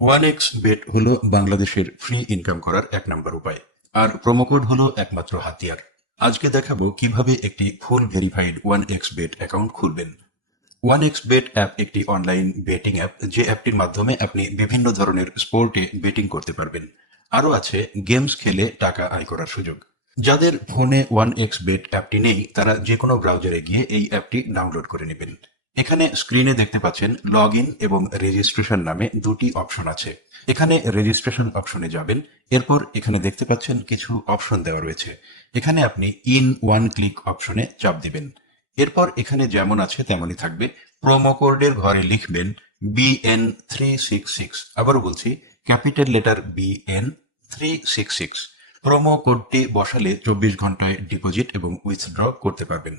OneX bet হলো বাংলাদেশের free income করার এক নম্বর উপায়, আর প্রোমোকোড হলো একমাত্র হাতিয়ার। আজকে দেখাবো কিভাবে একটি ফুল ভেরিফাইড OneX বেট অ্যাকাউন্ট খুলবেন। OneX বেট অ্যাপ একটি অনলাইন বেটিং অ্যাপ, যে অ্যাপটির মাধ্যমে আপনি বিভিন্ন ধরনের স্পোর্টে বেটিং করতে পারবেন। আরও আছে গেমস খেলে টাকা আয় করার সুযোগ। যাদের ফোনে OneX বেট অ্যাপটি নেই তারা যে কোনো ব্রাউজারে গিয়ে এই অ্যাপটি ডাউনলোড করে নেবেন। এখানে স্ক্রিনে দেখতে পাচ্ছেন লগ ইন এবং রেজিস্ট্রেশন নামে দুটি অপশন আছে। এখানে রেজিস্ট্রেশন অপশনে যাবেন, এরপর এখানে দেখতে পাচ্ছেন কিছু অপশন দেওয়া রয়েছে। এখানে আপনি ইন ওয়ান ক্লিক অপশনে চাপ দিবেন। এরপর এখানে যেমন আছে তেমনই থাকবে। প্রোমো কোডের ঘরে লিখবেন BN366। আবারও বলছি, ক্যাপিটাল লেটার BN366। প্রোমো কোডটি বসালে 24 ঘন্টায় ডিপোজিট এবং উইথড্র করতে পারবেন।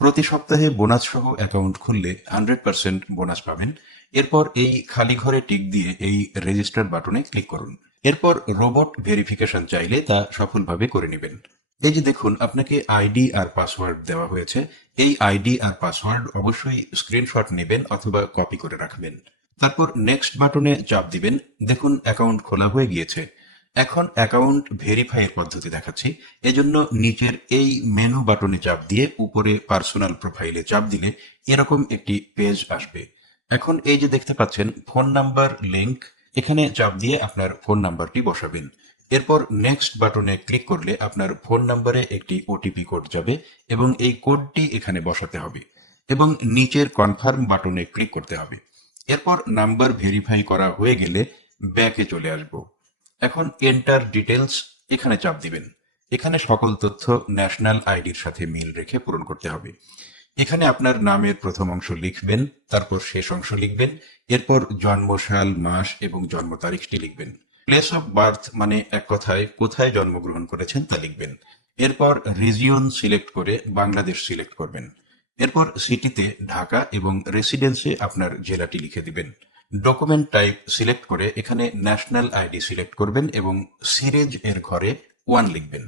প্রতি সপ্তাহে বোনাস সহ অ্যাকাউন্ট খুললে 100% বোনাস পাবেন। এরপর এই খালি ঘরে টিক দিয়ে এই রেজিস্টার বাটনে ক্লিক করুন। এরপর রোবট ভেরিফিকেশন চাইলে তা সফলভাবে করে নেবেন। এই যে দেখুন, আপনাকে আইডি আর পাসওয়ার্ড দেওয়া হয়েছে। এই আইডি আর পাসওয়ার্ড অবশ্যই স্ক্রিনশট নেবেন অথবা কপি করে রাখবেন। তারপর নেক্সট বাটনে চাপ দিবেন। দেখুন অ্যাকাউন্ট খোলা হয়ে গিয়েছে। এখন অ্যাকাউন্ট ভেরিফাই এর পদ্ধতি দেখাচ্ছি। এজন্য নিচের এই মেনু বাটনে চাপ দিয়ে উপরে পার্সোনাল প্রোফাইলে চাপ দিলে এরকম একটি পেজ আসবে। এখন এই যে দেখতে পাচ্ছেন ফোন নাম্বার লিংক, এখানে চাপ দিয়ে আপনার ফোন নাম্বারটি বসাবেন। এরপর নেক্সট বাটনে ক্লিক করলে আপনার ফোন নাম্বারে একটি ওটিপি কোড যাবে এবং এই কোডটি এখানে বসাতে হবে এবং নিচের কনফার্ম বাটনে ক্লিক করতে হবে। এরপর নাম্বার ভেরিফাই করা হয়ে গেলে ব্যাকে চলে আসব। এখন এন্টার ডিটেলস এখানে চাপ দিবেন। এখানে সকল তথ্য ন্যাশনাল আইডির সাথে মিল রেখে পূরণ করতে হবে। এখানে আপনার নামের প্রথম অংশ লিখবেন, তারপর শেষ অংশ লিখবেন। এরপর জন্মসাল, মাস এবং জন্ম তারিখটি লিখবেন। প্লেস অফ বার্থ মানে এক কথায় কোথায় জন্মগ্রহণ করেছেন তা লিখবেন। এরপর রিজিয়ন সিলেক্ট করে বাংলাদেশ সিলেক্ট করবেন। এরপর সিটিতে ঢাকা এবং রেসিডেন্সে আপনার জেলাটি লিখে দিবেন। ডকুমেন্ট টাইপ সিলেক্ট করে এখানে ন্যাশনাল আইডি সিলেক্ট করবেন এবং সিরেজ এর ঘরে 1 লিখবেন।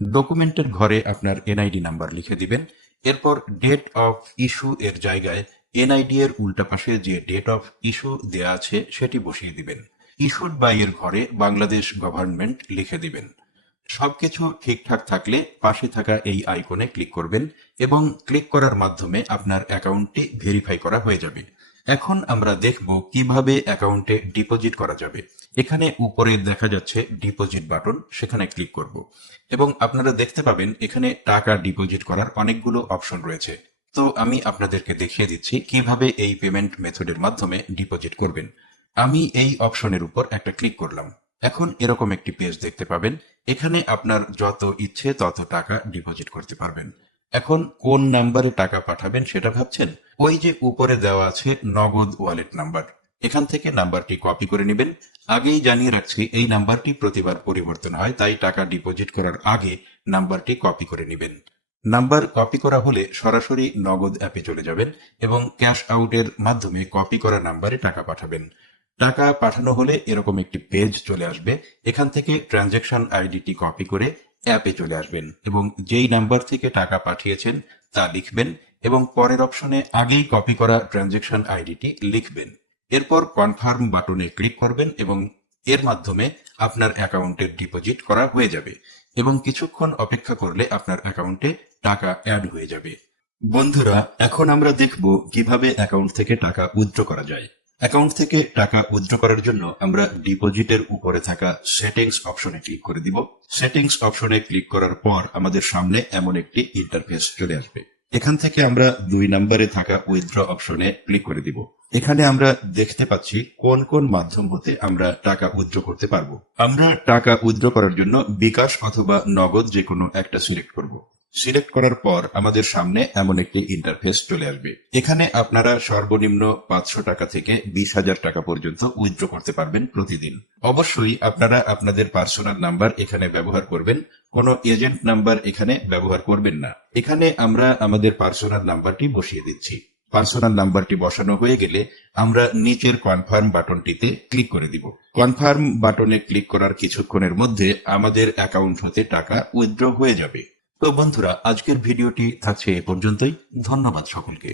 ডকুমেন্টের ঘরে আপনার এনআইডি নাম্বার লিখে দিবেন। এরপর ডেট অফ ইস্যু এর জায়গায় এনআইডি এর উল্টা পাশে যে ডেট অফ ইস্যু দেয়া আছে সেটি বসিয়ে দিবেন। ইস্যুড বাই এর ঘরে বাংলাদেশ গভর্নমেন্ট লিখে দিবেন। সবকিছু ঠিকঠাক থাকলে পাশে থাকা এই আইকনে ক্লিক করবেন এবং ক্লিক করার মাধ্যমে আপনার অ্যাকাউন্টটি ভেরিফাই করা হয়ে যাবে। এখন আমরা দেখব কিভাবে অ্যাকাউন্টে ডিপোজিট করা যাবে। এখানে উপরে দেখা যাচ্ছে ডিপোজিট বাটন, সেখানে ক্লিক করব এবং আপনারা দেখতে পাবেন এখানে টাকা ডিপোজিট করার অনেকগুলো অপশন রয়েছে। তো আমি আপনাদেরকে দেখিয়ে দিচ্ছি কিভাবে এই পেমেন্ট মেথডের মাধ্যমে ডিপোজিট করবেন। আমি এই অপশনের উপর একটা ক্লিক করলাম। এখন এরকম একটি পেজ দেখতে পাবেন। এখানে আপনার যত ইচ্ছে তত টাকা ডিপোজিট করতে পারবেন। এখন কোন নাম্বারে টাকা পাঠাবেন সেটা ভাবছেন? ওই যে উপরে দেওয়া আছে নগদ ওয়ালেট নাম্বার, এখান থেকে নাম্বারটি কপি করে নেবেন। আগেই জানিয়ে রাখছি এই নাম্বারটি প্রতিবার পরিবর্তন হয়, তাই টাকা ডিপোজিট করার আগে নাম্বারটি কপি করে নেবেন। নাম্বার কপি করা হলে সরাসরি নগদ অ্যাপে চলে যাবেন এবং ক্যাশ আউটের মাধ্যমে কপি করা নাম্বারে টাকা পাঠাবেন। টাকা পাঠানো হলে এরকম একটি পেজ চলে আসবে। এখান থেকে ট্রানজ্যাকশন আইডিটি কপি করে অ্যাপে চলে আসবেন এবং যেই নাম্বার থেকে টাকা পাঠিয়েছেন তা লিখবেন এবং পরের অপশনে আগেই কপি করা ট্রানজ্যাকশন আইডিটি লিখবেন। এরপর কনফার্ম বাটনে ক্লিক করবেন এবং এর মাধ্যমে আপনার অ্যাকাউন্টের ডিপোজিট করা হয়ে যাবে এবং কিছুক্ষণ অপেক্ষা করলে আপনার অ্যাকাউন্টে টাকা অ্যাড হয়ে যাবে। বন্ধুরা, এখন আমরা দেখব কিভাবে অ্যাকাউন্ট থেকে টাকা উইথড্র করা যায়। অ্যাকাউন্ট থেকে টাকা উইথড্র করার জন্য আমরা ডিপোজিটের উপরে থাকা সেটিংস অপশনে ক্লিক করে দিব। সেটিংস অপশনে ক্লিক করার পর আমাদের সামনে এমন একটি ইন্টারফেস চলে আসবে। এখান থেকে আমরা 2 নম্বরে থাকা উইথড্র অপশনে ক্লিক করে দিব। এখানে আমরা দেখতে পাচ্ছি কোন কোন মাধ্যম হতে আমরা টাকা উইথড্র করতে পারবো। আমরা টাকা উইথড্র করার জন্য বিকাশ অথবা নগদ যে কোনো একটা সিলেক্ট করব। সিলেক্ট করার পর আমাদের সামনে এমন একটি ইন্টারফেস চলে আসবে। এখানে আপনারা সর্বনিম্ন 500 টাকা থেকে 20,000 টাকা পর্যন্ত উইথড্র করতে পারবেন প্রতিদিন। অবশ্যই আপনারা আপনাদের পার্সোনাল নাম্বার এখানে ব্যবহার করবেন, কোনো এজেন্ট নাম্বার এখানে ব্যবহার করবেন না। এখানে আমরা আমাদের পার্সোনাল নাম্বারটি বসিয়ে দিচ্ছি। পার্সোনাল নাম্বারটি বসানো হয়ে গেলে আমরা নিচের কনফার্ম বাটনটিতে ক্লিক করে দিব। কনফার্ম বাটনে ক্লিক করার কিছুক্ষণের মধ্যে আমাদের অ্যাকাউন্ট হতে টাকা উইথড্র হয়ে যাবে। তো বন্ধুরা, আজকের ভিডিওটি থাকছে এ পর্যন্তই। ধন্যবাদ সকলকে।